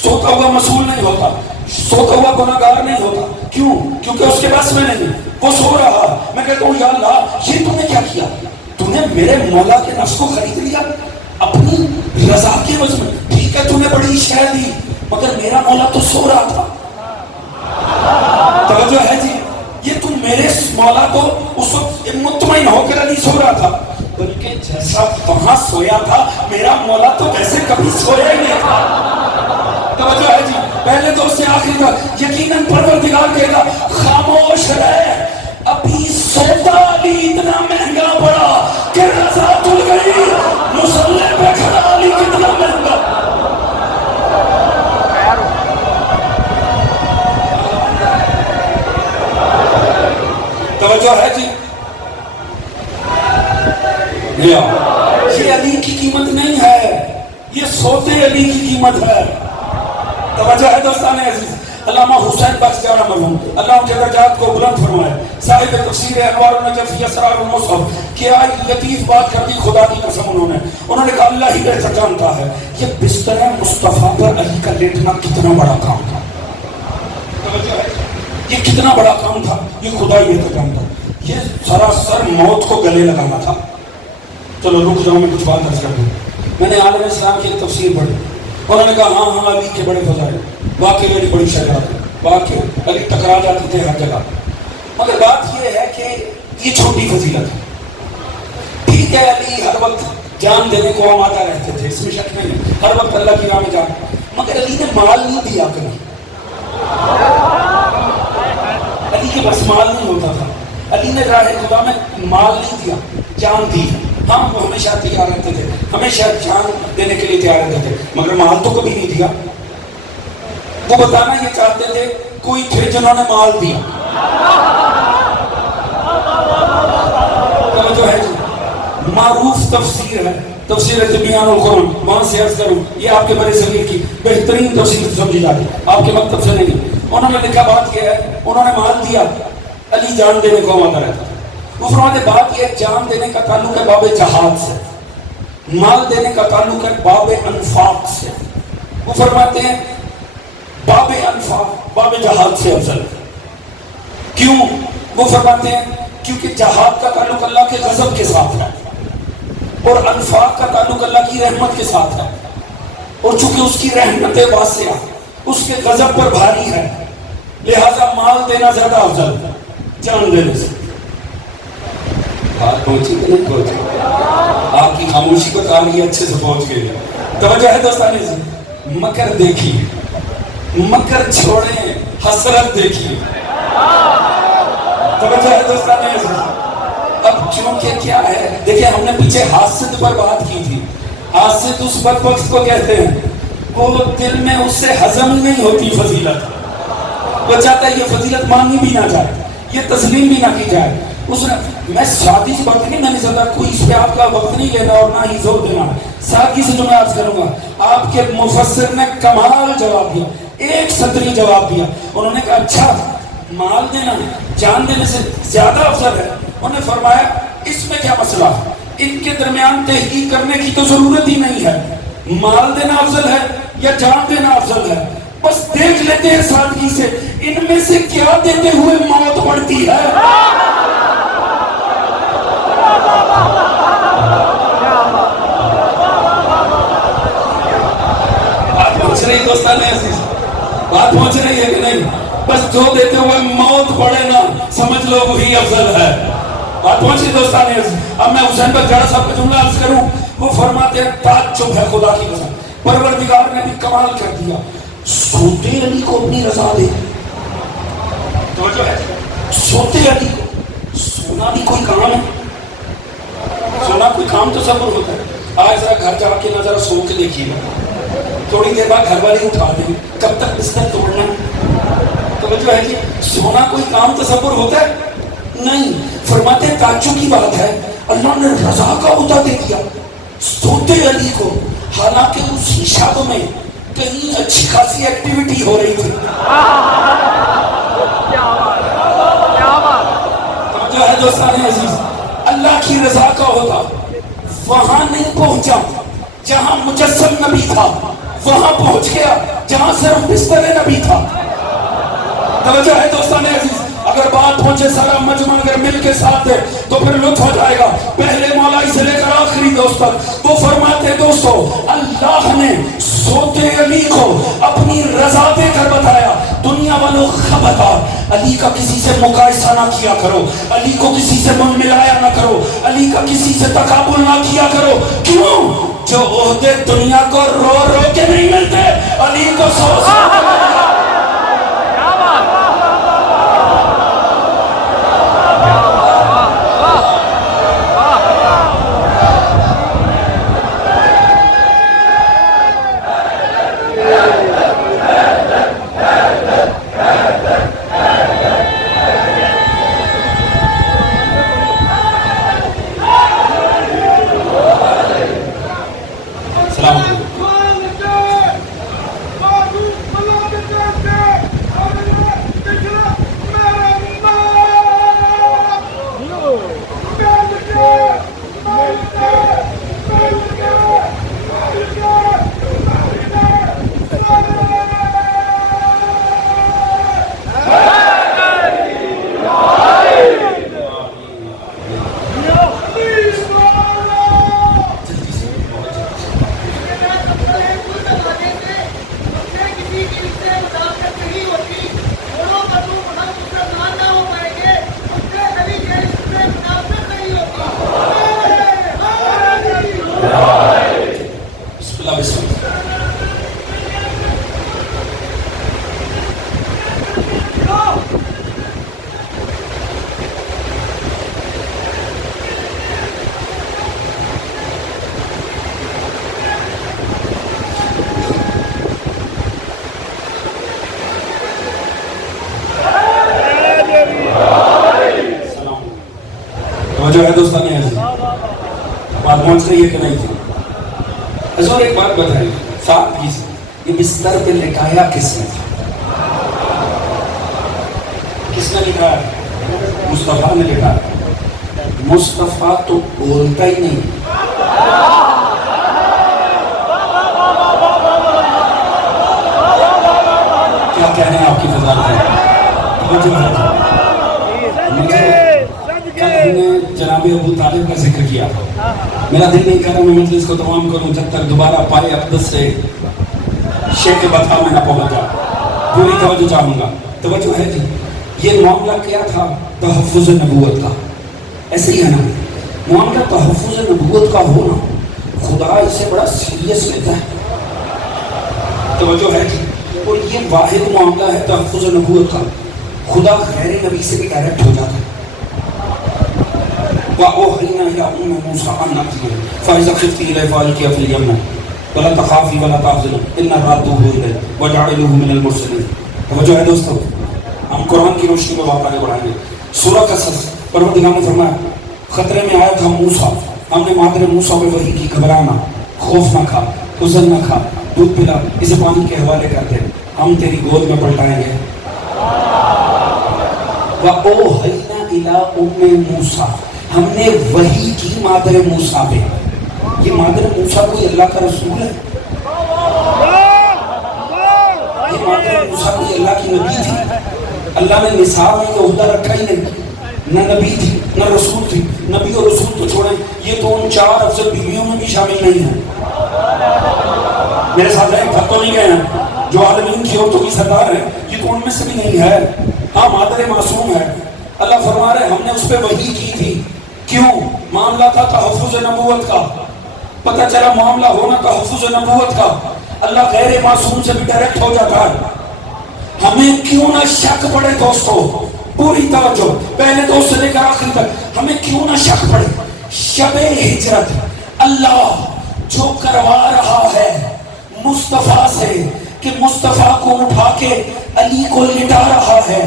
سوتا ہوا مسئول نہیں ہوتا, سوتا ہوا گناہگار نہیں ہوتا. کیوں؟ کیونکہ اس کے بس میں نہیں, وہ سو رہا. میں کہتا ہوں یا اللہ یہ تم نے کیا کیا؟ تم نے میرے مولا کے نفس کو خرید لیا اپنی رضا کے عوض میں. ٹھیک ہے تم نے بڑی شے دی, مگر میرا مولا تو سو رہا تھا. توجہ ہے جی. یہ تم میرے مولا تو اس وقت مطمئن ہو کر علی سو رہا تھا, بلکہ جیسا وہاں سویا تھا میرا مولا تو ویسے کبھی سویا ہی نہیں تھا. توجہ ہے جی. پہلے تو اس سے آخری تک یقیناً پروردگار کہے گا خاموش رہے, ابھی سوتا علی اتنا مہنگا پڑا کہ رضا تل گئی, مصلی پہ کھڑا علی کتنا مہنگا. توجہ ہے جی. یہ علی کی قیمت نہیں ہے, یہ سوتے علی کی قیمت ہے. توجہ ہے دوستان عزیز. علامہ حسین بخش جانا مرحوم اللہ ان کے درجات کو بلند فرمائے, صاحب تفسیر انوار النجف فی اسرار المصحف, کیا لطیف بات کر دی خدا کی قسم. انہوں نے کہا اللہ ہی بہتر جانتا ہے یہ بستر مصطفیٰ پر علی کا لیٹنا کتنا بڑا کام تھا. توجہ ہے, یہ کتنا بڑا کام تھا یہ خدا ہی بہتر جانتا. یہ سراسر موت کو گلے لگانا تھا. چلو رک جاؤ, میں کچھ بات عرض کر دوں. میں نے عالم اسلام کی ایک تفسیر پڑھی, انہوں نے کہا ہاں علی کے بڑے فضائل, واقعی میری بڑی شجاعت ہے, واقعی علی ٹکرا جاتے تھے ہر جگہ. مگر بات یہ ہے کہ یہ چھوٹی فضیلت ہے. ٹھیک ہے علی ہر وقت جان دینے کو آمادہ رہتے تھے, اس میں شک نہیں ہے, ہر وقت اللہ کی راہ میں جان, مگر علی نے مال نہیں دیا کبھی. علی کے بس مال نہیں ہوتا تھا, علی نے راہ خدا میں مال نہیں دیا, جان دی. ہاں وہ ہمیشہ تیار رہتے تھے, ہمیشہ جان دینے کے لیے تیار رہتے تھے, مگر مال تو کبھی نہیں دیا. وہ بتانا یہ چاہتے تھے کوئی تھے جنہوں نے مال دیا. توجہ ہے جی. معروف تفسیر ہے تفسیر تبیان القرآن, وہاں سے عرض کروں یہ آپ کے بڑے صغیر کی بہترین تفسیر سمجھی جاتی, آپ کے مکتب سے نہیں. انہوں نے لکھا بات یہ ہے, انہوں نے مال دیا, علی جان دینے کو آمادہ رہتا. وہ فرماتے بات یہ جان دینے کا تعلق ہے باب جہاد سے, مال دینے کا تعلق ہے باب انفاق سے. وہ فرماتے ہیں باب انفاق باب جہاد سے افضل. کیوں؟ وہ فرماتے ہیں کیونکہ جہاد کا تعلق اللہ کے غضب کے ساتھ ہے اور انفاق کا تعلق اللہ کی رحمت کے ساتھ ہے, اور چونکہ اس کی رحمت واسعہ اس کے غضب پر بھاری ہے, لہذا مال دینا زیادہ افضل ہے جان دینے سے. بات پہنچی کہ نہیں پہنچی؟ آپ کی خاموشی کو تاریخ اچھے سے پہنچ گئی. توجہ ہے دوستانے سے. مکر دیکھیے, مکر چھوڑیں, حسرت دیکھیے. توجہ ہے دوستانے سے. اب چونکہ کیا ہے, دیکھیں ہم نے پیچھے حاسد پر بات کی تھی. حاسد اس بدبخت کو کہتے ہیں وہ دل میں اس سے ہضم نہیں ہوتی فضیلت, وہ چاہتا ہے یہ فضیلت مانگی بھی نہ جائے, یہ تسلیم بھی نہ کی جائے. اس نے میں سادی سی بات نہیں, میں نہیں سمجھتا کوئی اس پہ آپ کا وقت نہیں لینا اور نہ ہی زور دینا. سادگی سے جو میں عرض کروں گا, آپ کے مفسر نے کمال جواب دیا, ایک سطری جواب دیا. انہوں نے کہا اچھا مال دینا جان دینے سے زیادہ افضل ہے. انہوں نے فرمایا اس میں کیا مسئلہ ہے, ان کے درمیان تحقیق کرنے کی تو ضرورت ہی نہیں ہے. مال دینا افضل ہے یا جان دینا افضل ہے, بس دیکھ لیتے ہیں سادگی سے ان میں سے کیا دیتے ہوئے موت پڑتی ہے. بات پہنچ رہی دوستان عزیز, بات پہنچ رہی ہے کہ نہیں؟ بس جو دیتے ہوئے موت پڑے نا سمجھ لو وہی افضل ہے. بات پہنچ رہی دوستان عزیز. اب میں حسین پر جڑا صاحب کا جملہ عرض کروں. وہ فرماتے ہیں تعجب ہے خدا کی قسم, پروردگار نے بھی کمال کر دیا, سوتے علی کو اپنی رضا دے. توجہ ہے, سوتے علی کو. سونا بھی کوئی کام ہے, سونا کوئی کام تو صبر ہوتا ہے. آج ذرا گھر جا کے نہ ذرا سو کے دیکھیے گا, تھوڑی دیر بعد گھر والے اٹھا دیں, کب تک بستر توڑنا. توجہ ہے کہ سونا کوئی کام تصور ہوتا ہے نہیں. فرماتے ہیں تعجب کی بات ہے اللہ نے رضا کا عہدہ دے دیا سوتے علی کو, حالانکہ اسی شب میں کہیں اچھی خاصی ایکٹیویٹی ہو رہی تھی. جو ہے دوستان عزیز اللہ کی رضا کا ہوتا وہاں نہیں پہنچا جہاں مجسم نبی تھا, وہاں پہنچ گیا جہاں صرف بستر نبی تھا. توجہ ہے دوستان عزیز, اگر بات پہنچے سارا مجمع اگر مل کے ساتھ دے تو پھر لطف ہو جائے گا. پہلے مولائی سے لے کر آخری دوست تک وہ فرماتے دوستو اللہ نے سوتے علی کو اپنی رضا دے کر بتایا دنیا والوں خبردار علی کا کسی سے مقایسہ نہ کیا کرو, علی کو کسی سے من ملایا نہ کرو, علی کا کسی سے تقابل نہ کیا کرو. کیوں؟ جو عہدے دنیا کو رو رو کے نہیں ملتے علی کو سو جو ہے دوستانی عزیز بات پہنچ رہی ہے کہ نہیں تھی. حضور ایک بات بتائیے ساتھ یہ بستر پہ لٹایا کس نے تھا؟ کس نے لٹایا؟ مصطفیٰ نے لٹایا. مصطفیٰ تو بولتا ہی نہیں. کیا کہہ رہے ہیں آپ کی فضا میں؟ جناب ابو طالب کا ذکر کیا تھا. میرا دل نہیں کر رہا میں مجلس کو تمام کروں جب تک دوبارہ پائے اقدس سے شیخ بطا میں نہ پہنچا. پوری توجہ چاہوں گا. توجہ ہے جی, یہ معاملہ کیا تھا؟ تحفظ نبوت کا. ایسے ہی ہے نا معاملہ تحفظ نبوت کا ہونا خدا اسے بڑا سیریس لیتا ہے. توجہ ہے جی, اور یہ واحد معاملہ ہے تحفظ نبوت کا. خدا غیر نبی سے بھی ڈائریکٹ ہو جاتا ہے. وَأُوحَيْنَا إِلَىٰ أُمِّ مُوسَىٰ أَنْ أَلْقِيْهِ فَإِذَا خِفْتِ إِلَيْهِ فَأَلْقِيهِ فِي الْيَمِّ وَلَا تَخَافِي وَلَا تَحْزَنِي إِنَّا رَادُوهُ إِلَيْكِ وَجَاعِلُوهُ مِنَ الْمُرْسَلِينَ. توجہ ہے دوستو, ہم قرآن کی روشنی میں بات آگے بڑھائیں گے. سورہ قصص پروردگار نے فرمایا خطرے میں آیا تھا موسیٰ, ہم نے مادر موسیٰ پہ وحی کی گھبرانا, خوف نہ کھا, حزن نہ کھا, دودھ پلا, اسے پانی کے حوالے کر دے, ہم تیری گود میں پلٹائیں گے. وَأُوحَيْنَا إِلَىٰ أُمِّ مُوسَىٰ, ہم نے وحی کی مادر موسیٰ پہ. یہ مادر موسیٰ کوئی اللہ کا رسول ہے؟ یہ مادر موسیٰ کوئی اللہ کی نبی تھی؟ اللہ نے نصاب میں یہ عہدہ رکھا ہی نہیں. نہ نبی تھی نہ رسول تھی. نبی اور رسول تو چھوڑیں, یہ تو ان 4 افضل بیویوں میں بھی شامل نہیں ہیں. میرے ساتھ ایک تو نہیں گئے ہیں جو عالمین کی عورتوں کی سردار ہے, یہ تو ان میں سے بھی نہیں ہے. ہاں مادر معصوم ہے. اللہ فرما رہے ہم نے اس پہ وحی کی تھی. کیوں؟ معاملہ تھا تحفظ نبوت کا. پتہ چلا معاملہ ہونا تحفظ نبوت کا. اللہ غیر معصوم سے بھی ڈائریکٹ ہو جاتا ہے. ہمیں کیوں نہ شک پڑے دوستو, پوری توجہ پہلے تو سے لے کر آخری تک, ہمیں کیوں نہ شک پڑے. شب ہجرت اللہ جو کروا رہا ہے مصطفیٰ سے کہ مصطفیٰ کو اٹھا کے علی کو لٹا رہا ہے,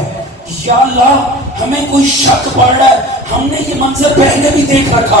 یا اللہ ہمیں کوئی شک پڑ رہا ہے, ہم نے یہ منظر پہلے بھی دیکھ رکھا,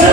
6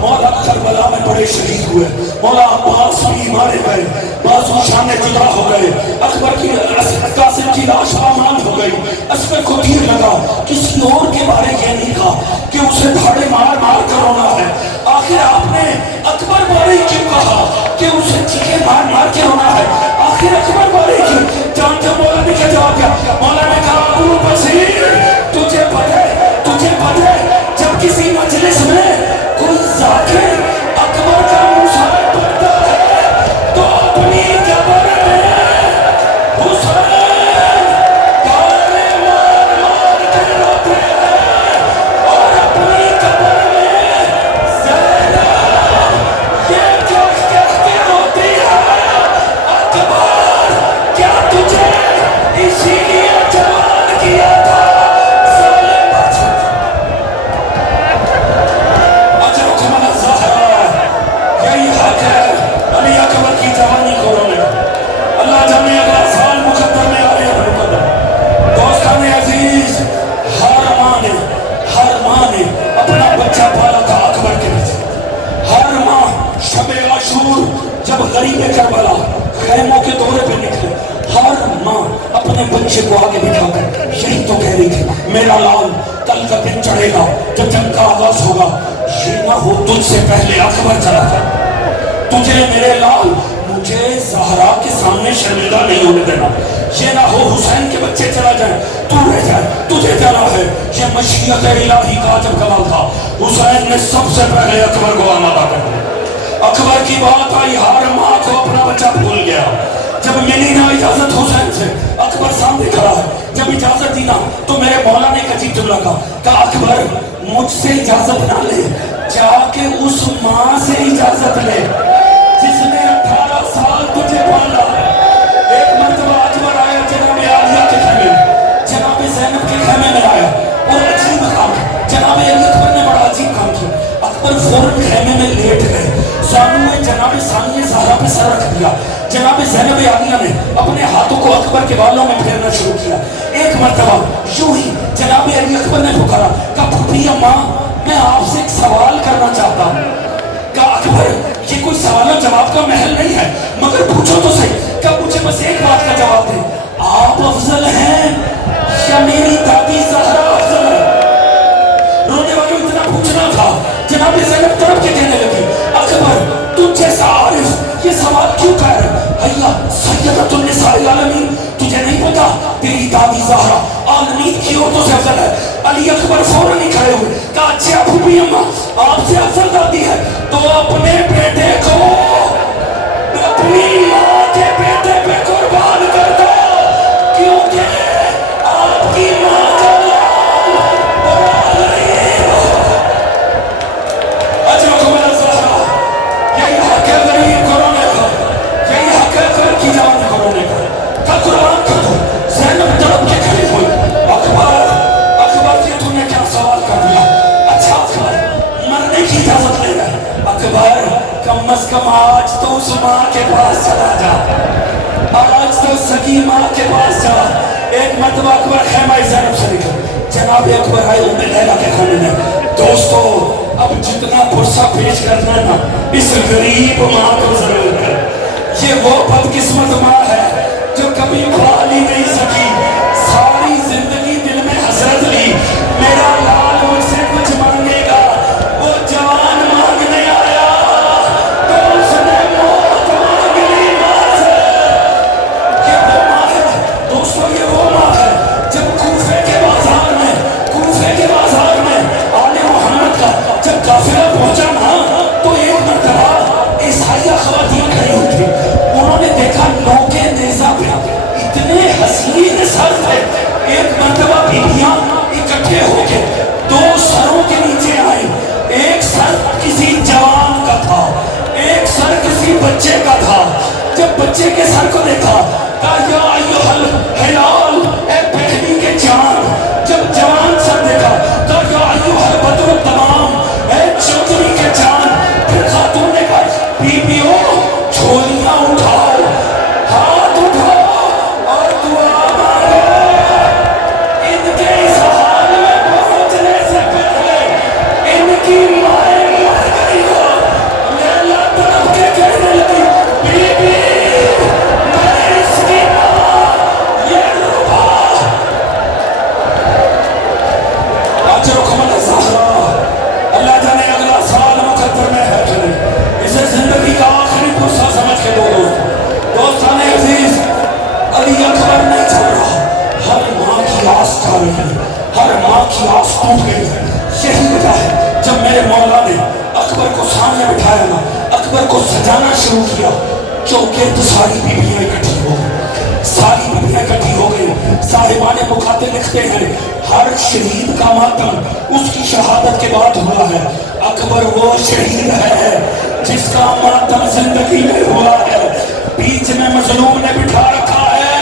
مولا کربلا میں بڑے شہید ہوئے، مولا عباس بھی مارے گئے، بازو شانے جدا ہو گئے، اکبر کی قاسم کی لاش آمان ہو گئی، اسپر کو تیر لگا، کسی اور کے بارے یہ نہیں کہا کہ اسے دھاڑے مار مار کر رونا ہے، آخر آپ نے اکبر بارے کیوں کہا کہ اسے چیخے مار مار کے رونا ہے؟ آخر اکبر بارے کیوں؟ جانتے مولا نے کیا جواب دیا؟ مولا نے کہا ابو بصیر تجھے پتہ جب کسی مجلس میں کوئی ذاکر اکبر کا مشاہد پڑھتا ہے تو اپنی قبر میں حسین گانے مار مار کے روتے ہیں اور اپنی قبر میں زینب یہ کہہ کے روتی ہے اکبر کیا تجھے اسی لیے جوان کیا تھا؟ جب غریب کربلا خیموں کے دورے پہ نکلے، ہر ماں اپنے بچے کو آگے بٹھا کر یہی تو کہہ رہی تھی میرا لال کل کا دن چڑھے گا جب جنگ کا آغاز ہوگا، یہ نہ ہو تجھ سے پہلے اکبر چلا جائے، تجھے میرے لال مجھے زہرا کے سامنے شرمندہ نہیں ہونے دینا، یہ نہ ہو حسین کے بچے چلا جائیں تو رہ جائے، تجھے جانا ہے۔ یہ مشیت الہی کا جب کمال تھا، حسین نے سب سے پہلے اکبر کو آمادہ کر دیا۔ اکبر کی بات آئی، ہر ماں کو اپنا بچہ بھول گیا۔ جب ملی نا اجازت حسین سے، اکبر سامنے کھڑا ہے، جب اجازت دی نا تو میرے مولا نے عجیب جملہ کہا اکبر مجھ سے اجازت نہ لے، جا کے اس ماں سے اجازت لے جس نے 18 سال تجھے پالا۔ ایک مرتبہ اکبر آیا جناب عالیہ کے خیمے میں، جناب زینب کے خیمے میں آیا اور عجیب کام جناب علی اکبر نے بڑا عجیب کام کیا۔ اکبر فوراً خیمے میں لیٹ گئے، زانوئے جناب ثانیہ زہرا پہ سر رکھ دیا، جناب زینب عالیہ نے اپنے ہاتھوں کو اکبر کے بالوں میں پھیرنا شروع کیا۔ ایک مرتبہ یوں ہی جناب علی اکبر نے پکارا، کہا پھوپھی اماں میں آپ سے ایک سوال کرنا چاہتا ہوں۔ کہا اکبر یہ کوئی سوال و جواب کا محل نہیں ہے، مگر پوچھو تو صحیح۔ کہا مجھے بس ایک بات کا جواب دیں، آپ افضل ہیں یا میری دادی زہرا افضل ہے؟ رونے والوں اتنا پوچھنا تھا، جناب زینب طرف کے کہنے لگی اکبر تجھ جیسا عارف یہ سوال کیوں کہہ رہے؟ حیا سیدۃ النساء العالمین تجھے نہیں پتا تیری دادی زہرا عالمین کی عورتوں سے افضل ہے؟ علی اکبر فوراً ہی کھڑے ہوئے، کہا اچھا پھوپھی اماں آپ سے افضل دادی ہے تو اپنے بیٹے کو اپنی ماں کے بیٹے پہ قربان کر دو، کیونکہ آپ کی ماں کا نام بڑا غریب اجمل زہرا، یہی حق ہے غریب کو رونے کا، یہی حق ہے گھر کی جان کو رونے کا۔ کہا قربان کر دو۔ زینب تڑپ کے کھڑی ہوئی، اکبر یہ تم نے کیا سوال کر دیا؟ اچھا اکبر مرنے کی اجازت لے گئے، اکبر کم از کم آج تو اس ماں کے پاس چلا جا، آج تو سکی ماں کے پاس جا۔ ایک مرتبہ اکبر خیمہ زینب سے نکل، جناب اکبر آئے ام لیلہ کے خانے میں۔ دوستو اب جتنا پرسہ پیش کرنا نا اس غریب ماں کو ضرور کر، یہ وہ بدقسمت ماں ہے جو کبھی پال ہی نہیں سکی، ساری زندگی دل میں حسرت لی میرا لال مجھ سے کچھ مانگے گا، وہ جان مانگنے آیا تو اس نے موت مانگ لی ماں سے۔ یہ وہ ماں ہے دوستو، یہ وہ ماں ہے جب کوفے کے بازار میں آل محمد کا جب قافلہ پہنچا نا تو ایک مرتبہ عیسائیہ خواتین کھڑی ہوئی تھی، انہوں نے دیکھا نوکے نیزہ پہ اتنے حسین سر تھے، ایک مرتبہ بیویاں اکٹھے ہو کے دو سروں کے نیچے آئیں، ایک سر کسی جوان کا تھا، ایک سر کسی بچے کا تھا۔ جب بچے کے سر کو دیکھا کہا یا ایھا الہلال، اے پہلی کے چاند۔ جب جوان سر دیکھا کہا یا ایھا البدر التمام، اے چودھری کے چاند۔ پھر خاتون نے کہا بیبیوں جھولیاں اٹھاؤ، ہاتھ اٹھاؤ اور دعا مانگو، ان کے اس حال میں پہنچنے سے پہلے ان کی مائیں مر گئی ہو۔ اکبر کو سامنے بٹھایا نا، اکبر کو سجانا شروع کیا، چونکہ تو ساری بیویاں اکٹھی ہو گئی، ساری بیویاں اکٹھی ہو گئی۔ صاحبان مقاتل لکھتے ہیں ہر شہید کا ماتم اس کی شہادت کے بعد ہوا ہے، اکبر وہ شہید ہے جس کا ماتم زندگی میں ہوا ہے۔ بیچ میں مظلوم نے بٹھا رکھا ہے،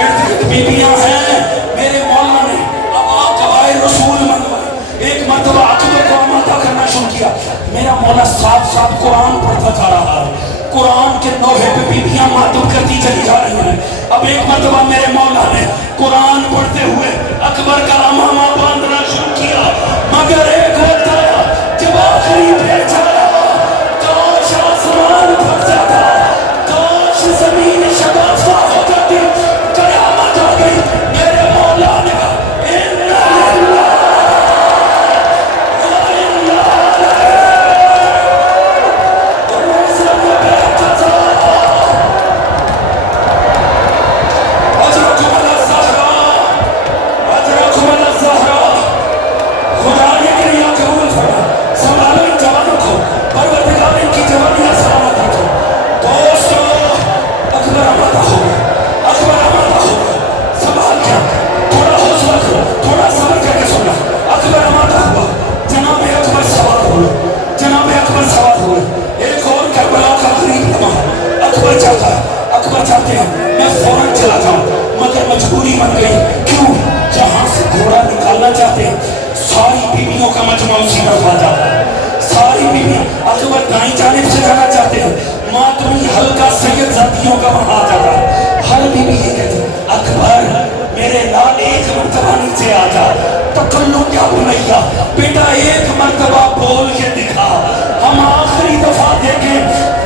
ارد گرد بیویاں ہیں، میرے مولا نے اب قبائل رسول منوائے، ایک مرتبہ اکبر کو آمادہ کرنا شروع کیا، میرا مولا ساتھ ساتھ قرآن پڑھتا جا رہا ہے، قرآن کے نوحے پہ بیویاں ماتم کرتی چلی جا رہی ہیں۔ اب ایک مرتبہ میرے مولا نے قرآن پڑھتے ہوئے اکبر کا امامہ باندھنا شروع کیا، مگر ایک وقت آیا جب آخری پیچ آیا، کاش آسمان پھٹ جاتا، کاش زمین شگافہ ہو جاتی، قیامت آ گئی۔ میرے مولا نے کہا اِنَّا لِلَّهِ وَإِنَّا اکبر چاہتے ہیں میں فوراں چلا جاؤں، مگر مجبوری بن گئی، کیوں؟ جہاں سے گھوڑا نکالنا چاہتے ہیں ساری بیویوں کا مجمع اسی طرف آ جاتا ہے، ساری بیویاں۔ اکبر دائیں جانب سے جانا چاہتے ہیں، ماتمی حلقہ سید زادیوں کا وہاں آ جاتا ہے، ہر بیوی یہ کہتی ہے اکبر میرے لال ایک مرتبہ نیچے آ جا، تکلو کیا بنیا بیٹا ایک مرتبہ بول کے دکھا، ہم آخری دفعہ دیکھیں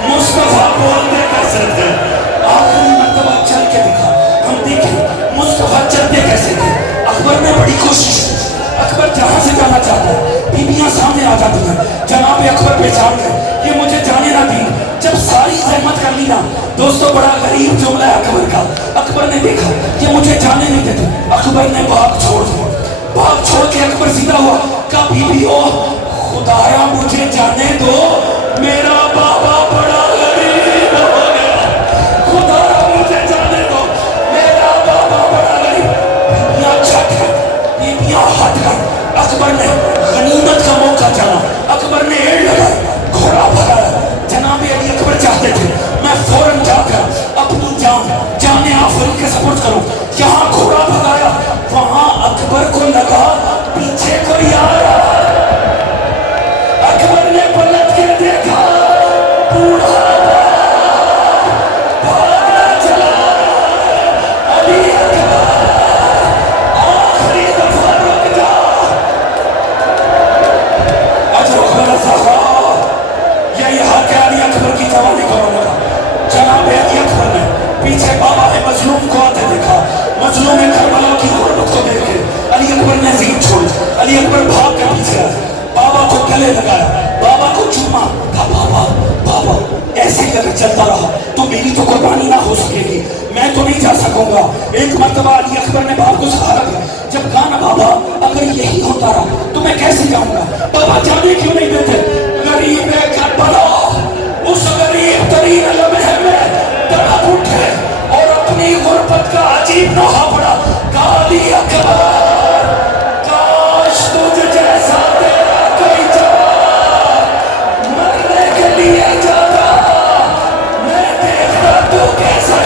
مصطفیٰ بولتے کیسے تھے، آخری مرتبہ چل کے دکھا، ہم دیکھیں مصطفیٰ چلتے کیسے تھے۔ اکبر نے بڑی کوشش کی، اکبر جہاں سے جانا چاہتا ہے بیویاں سامنے آ جاتی ہیں، جناب اکبر پہچان گئے یہ مجھے جانے نہ دی۔ جب ساری زحمت کر لی نا دوستو، بڑا غریب جملہ ہے اکبر کا، اکبر نے دیکھا کہ مجھے جانے نہیں دیتے، اکبر نے باغ چھوڑ دیا، باغ چھوڑ کے اکبر سیدھا ہوا، کہا بیویو خدایا مجھے جانے دو، میرا بابا بڑا غریب ہو گیا، خدایا مجھے جانے دو، میرا بابا بڑا غریب۔ بیویاں چھٹ گئی، بیویاں ہٹ گئی، اکبر نے غنیمت کا موقع جانا، اکبر نے ایڑ لگائی، گھوڑا بھگایا۔ جناب علی اکبر چاہتے تھے میں فوراں جا کر اپنی جان آفرین کے سپرد کروں، یہاں گھوڑا بھگایا، وہاں اکبر کو لگا پیچھے کوئی آ رہا، اکبر نے پلٹ کے دیکھا، بوڑھا بھاگنا چلا، علی اکبر آخری دفعہ رک جا، اجرک من الزہرا، یہی حق ہے علی اکبر کی جوانی کو رونے کا۔ جناب علی اکبر نے پیچھے بابا مظلوم کو آتے دیکھا، مظلوم کربلا کی غربت کو دیکھ کے علی اکبر نے زین چھوڑ، علی اکبر بھاگ کے پیچھے آئے، بابا کو گلے لگایا، بابا کو چوما، کہا بابا بابا ایسے ہی اگر چلتا رہا تو میری تو قربانی نہ ہو سکے گی، میں تو نہیں جا سکوں گا۔ ایک مرتبہ علی اکبر نے باپ کو سہارا دیا، جب کہا نا بابا اگر یہی ہوتا رہا تو میں کیسے جاؤں گا، بابا جانے کیوں نہیں دیتے؟ غریب کربلا اس غریب ترین لمحے میں تڑپ اٹھے اور اپنی غربت کا عجیب نوحہ پڑا، کہا علی اکبر کاش تجھ جیسا تیرا کوئی جوان مرنے کے لیے جاتا، میں دیکھتا تو کیسا۔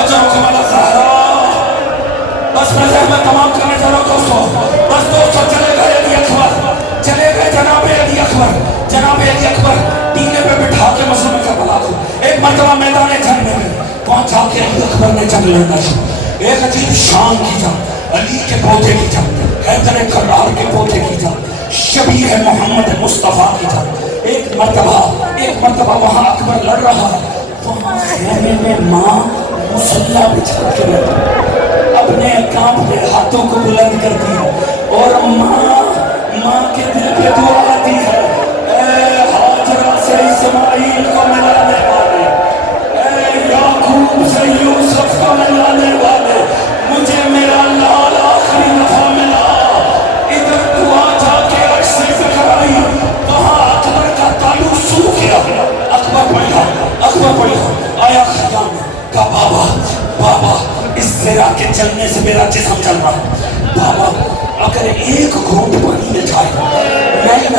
اجرکم اللہ زہرا، بس میں زحمت تمام کرنے جا رہا ہوں دوستو، بس دوستو چلے گئے علی اکبر، چلے گئے جناب علی اکبر، جناب علی اکبر ٹیلے پہ بٹھا کے مظلوم کربلا کو ایک مرتبہ میدان جنگ میں گئے، وہاں جا کے علی اکبر نے جنگ لڑنا شروع، ایک عجیب شان کی جنگ، علی کے پوتے کی جنگ، حیدر کرار کے پوتے کی جنگ، شبیہ محمد مصطفیٰ کی جنگ۔ ایک مرتبہ وہاں اکبر لڑ رہا ہے، وہاں خیمے میں ماں مسلح بچھا کے بیٹھی، اپنے کانپتے ہاتھوں کو بلند کرتی ہے اور ماں کے دل پہ دعا آتی ہے، اے ہاجرہ سے اسماعیل کو ملانے والے، اے یعقوب سے یوسف کو ملانے والے، مجھے میرا لال آخری دفعہ ملا، ادھر دعا جا کے عرش سے ذکر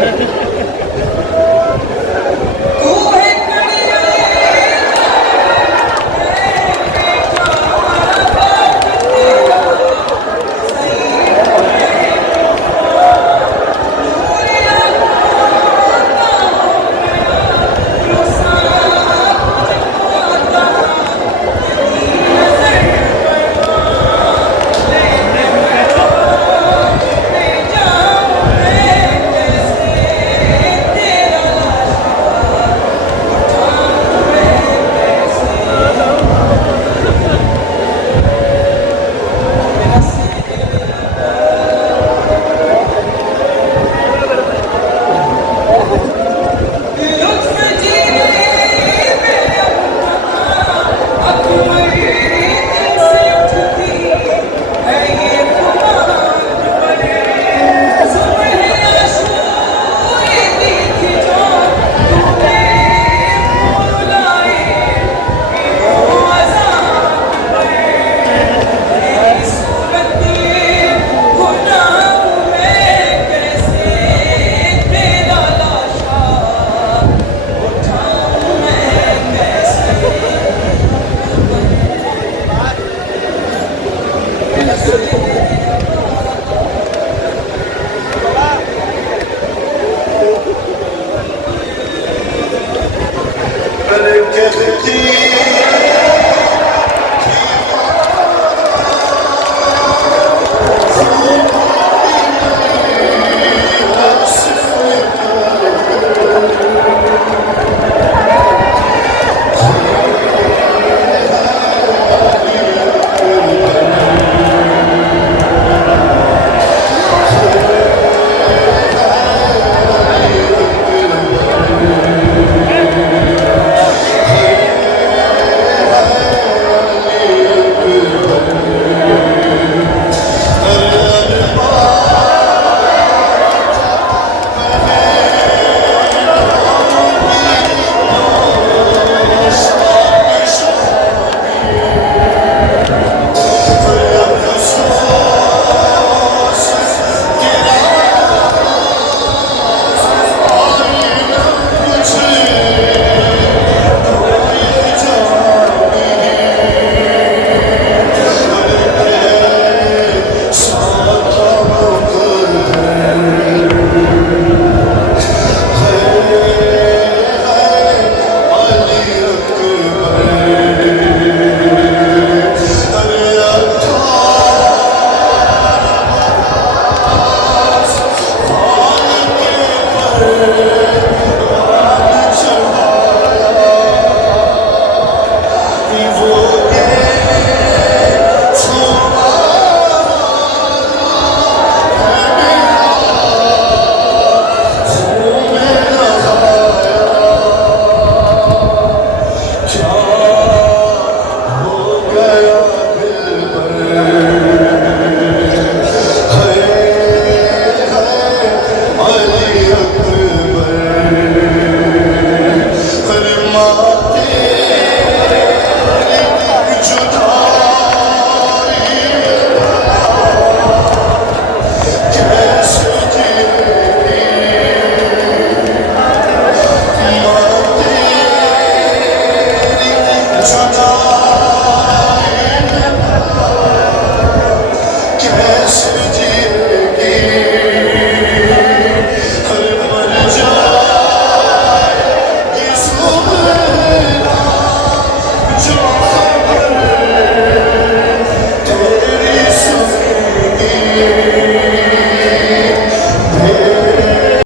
Amen.